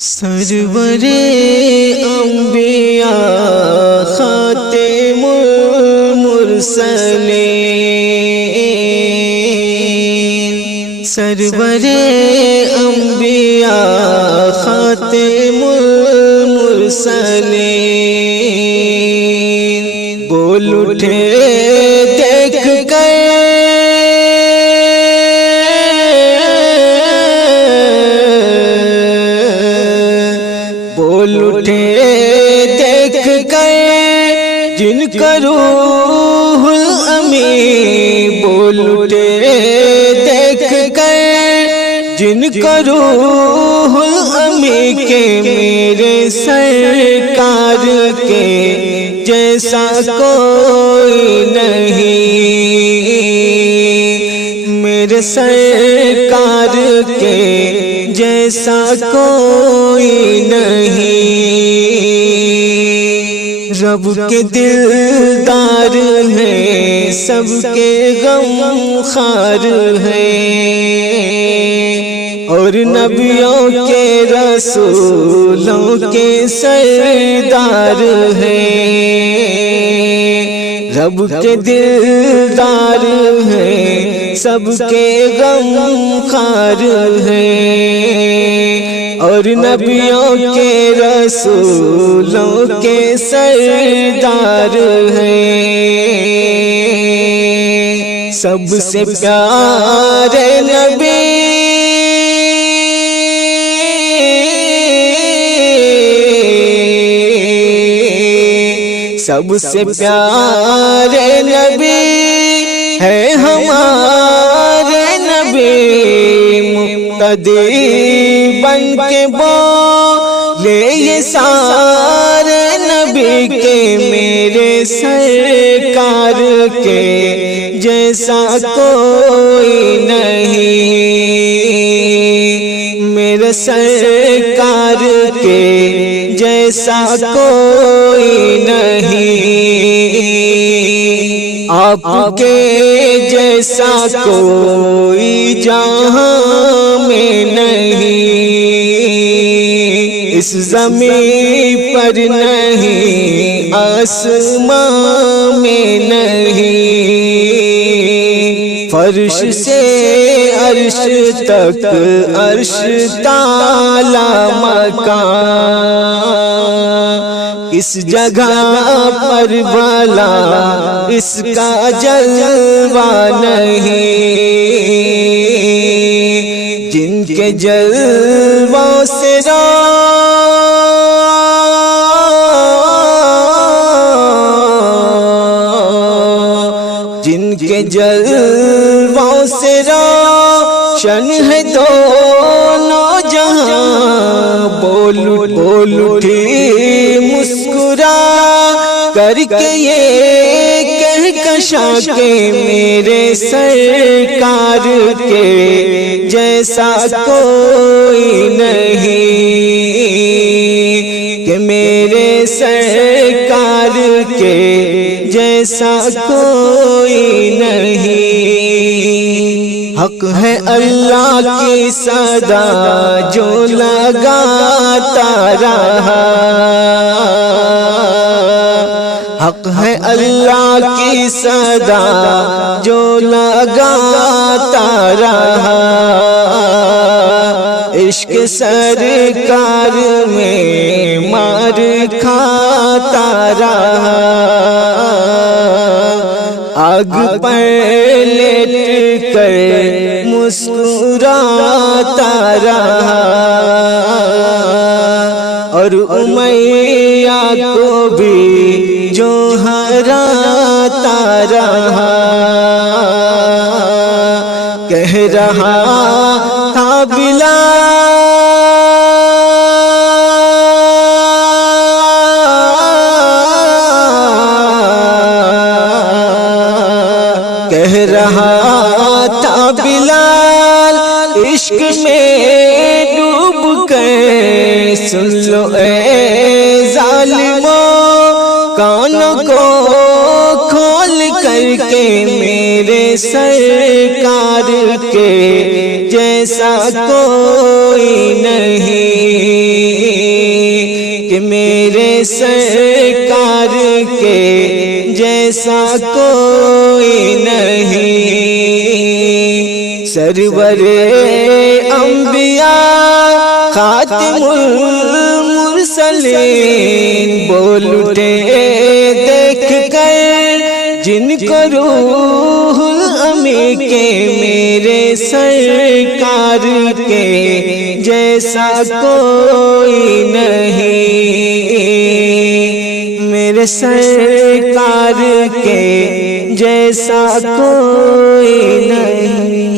سرور انبیاء خاتم المرسلین، سرور انبیاء خاتم المرسلین، بول اٹھے دیکھ کر دیکھ کر جن کا روح الامین، بول اٹھے دیکھ کر جن کا روح الامین کہ میرے سرکار کے جیسا کوئی نہیں، میرے سرکار کے جیسا کوئی نہیں، رب کے دلدار ہیں، سب کے غم خوار ہیں، اور نبیوں کے رسولوں کے سردار ہیں، رب کے دلدار ہیں، سب کے غم خوار ہیں، اور نبیوں کے رسولوں کے سردار ہیں، سب سے پیارے نبی سب سے پیارے نبی ہے ہمارے نبی، مقتدی بن کے بولے یہ سارے نبی کے میرے سرکار کے جیسا کوئی نہیں، میرے سرکار کے جیسا کوئی نہیں، آپ کے جیسا کوئی جہاں میں نہیں، اس زمین پر نہیں، آسمان میں نہیں، فرش سے عرش تک، عرش تعالی مکان، اس جگہ پر بھلا اس کا جلوہ نہیں، جن کے جلووں سے جن کے جلووں سے روشن ہے دونوں جہاں، بول اٹھی مسکرا کر کے یہ کہکشاں کہ میرے سرکار کے جیسا کوئی نہیں، کہ میرے سرکار کے جیسا کوئی نہیں، حق ہے اللہ کی صدا جو لگاتا رہا، حق ہے اللہ کی صدا جو لگاتا رہا، عشق سرکار میں مار کھاتا رہا، آگ پر لیٹ کر مسکراتا رہا، اور امیہ کو بھی جو ہراتا رہا، کہہ رہا تھا بلال کہہ رہا تھا بلال عشق میں ڈوب کر، سن لو اے ظالموں کانوں کو کھول کر کے میرے سرکار کے جیسا کوئی نہیں، کہ میرے سرکار کے جیسا کوئی نہیں، سرور انبیاء خاتم المرسلین بول اٹھے دیکھ کر جن کو روح الامی کے میرے سرکار کے جیسا کوئی نہیں، میرے سرکار کے جیسا کوئی نہیں۔